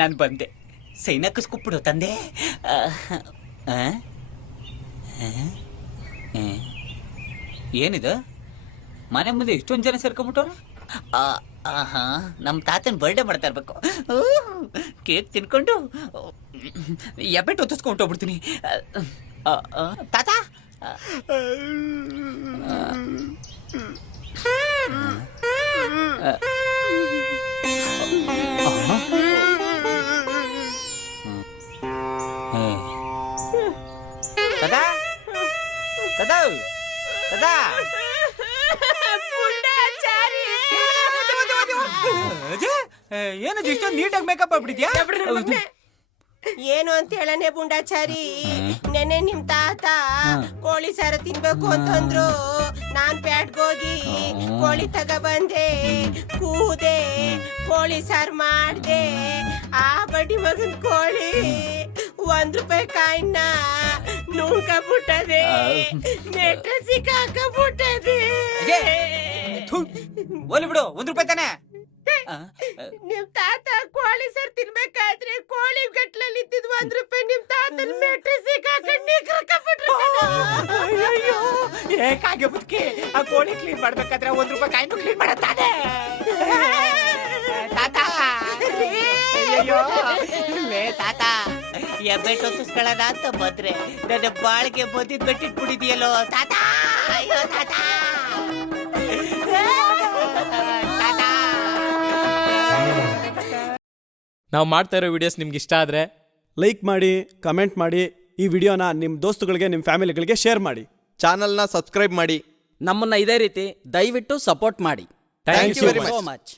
ನಾನು ಬಂದೆ. ಸೈನ್ ಹಾಕಿಸ್ಕೊಟ್ಬಿಡು ತಂದೆ. ಏನಿದು ಮನೆ ಮುಂದೆ ಇಷ್ಟೊಂದು ಜನ ಸೇರ್ಕೊಂಬಿಟ್ಟವ್ರೆ? ನಮ್ಮ ತಾತನ ಬರ್ಡೇ ಮಾಡ್ತಾ ಇರ್ಬೇಕು. ಕೇಕ್ ತಿನ್ಕೊಂಡು ಎಬ್ಬೆಟ್ಟು ಒತ್ತಿಸ್ಕೊಂಡು ಹೋಗ್ಬಿಡ್ತೀನಿ. ತಾತ ಕದಾ ಕದಾ ಕದಾ ಏನು ಇಷ್ಟೊಂದು ನೀಟಾಗಿ ಮೇಕಪ್ ಆಗ್ಬಿಟ್ಟಿದ್ಯಾ? ಏನು ಅಂತ ಹೇಳನೆ ಬುಂಡಾಚಾರಿ, ನೆನೆ ನಿಮ್ ತಾತ ಕೋಳಿ ಸಾರ ತಿನ್ಬೇಕು ಅಂತಂದ್ರು. ನಾನ್ ಪ್ಯಾಟ್ಗೋಗಿ ಕೋಳಿ ತಗೊಬಂದೆ, ಕೂದೆ, ಕೋಳಿ ಸಾರು ಮಾಡ್ದೆ. ಆ ಬಡ್ಡಿ ಮಗನ್ ಕೋಳಿ ₹1 ಕಾಯಿನ ನುಂಗ್ಬಿಟ್ಟದೆ, ನೆಟ್ಟ ಸಿಕ್ಕಾಕಬಿಟ್ಟದೆ. ಓಲಿ ಬಿಡು, ₹1 ತಾನೆ. ನಿಮ್ ತಾತ ಕೋಳಿ ಸಾರ್ ತಿನ್ಬೇಕಾದ್ರೆ ಕೋಳಿ ಗಟ್ಲಲ್ಲಿ ಇದ್ದಿದ್ ₹1 ನಿಮ್ ತಾತನ ಮೆಟ್ರಿ ಸಿಕ್ಕಾಕೊಂಡು ಏಕಾಗೆ ಬುದ್ಕಿ, ಆ ಕೋಳಿ ಕ್ಲೀನ್ ಮಾಡ್ಬೇಕಾದ್ರೆ ₹1 ಕಾಯಿನೂ ಕ್ಲೀನ್ ಮಾಡತ್ತಾನೆ. ತಾತ ಲೇ ತಾತ, ಎಬ್ಬೆಟ್ಟು ಹೊತ್ತಿಸ್ಕೊಳ್ಳೋಣ ಅಂತ ಬಂದ್ರೆ ನನ್ನ ಬಾಳಿಗೆ ಬದಿದ್ ಬೆಟ್ಟಿಟ್ಬಿಟ್ಟಿದ್ಯಲ್ಲೋ ತಾತ. ಅಯ್ಯೋ ತಾತ. ನಾವು ಮಾಡ್ತಾ ಇರೋ ವಿಡಿಯೋಸ್ ನಿಮ್ಗೆ ಇಷ್ಟ ಆದರೆ ಲೈಕ್ ಮಾಡಿ, ಕಮೆಂಟ್ ಮಾಡಿ, ಈ ವಿಡಿಯೋನ ನಿಮ್ಮ ದೋಸ್ತುಗಳಿಗೆ, ನಿಮ್ಮ ಫ್ಯಾಮಿಲಿಗಳಿಗೆ ಶೇರ್ ಮಾಡಿ. ಚಾನಲ್ನ ಸಬ್ಸ್ಕ್ರೈಬ್ ಮಾಡಿ. ನಮ್ಮನ್ನ ಇದೇ ರೀತಿ ದಯವಿಟ್ಟು ಸಪೋರ್ಟ್ ಮಾಡಿ. Thank you very so much. Much.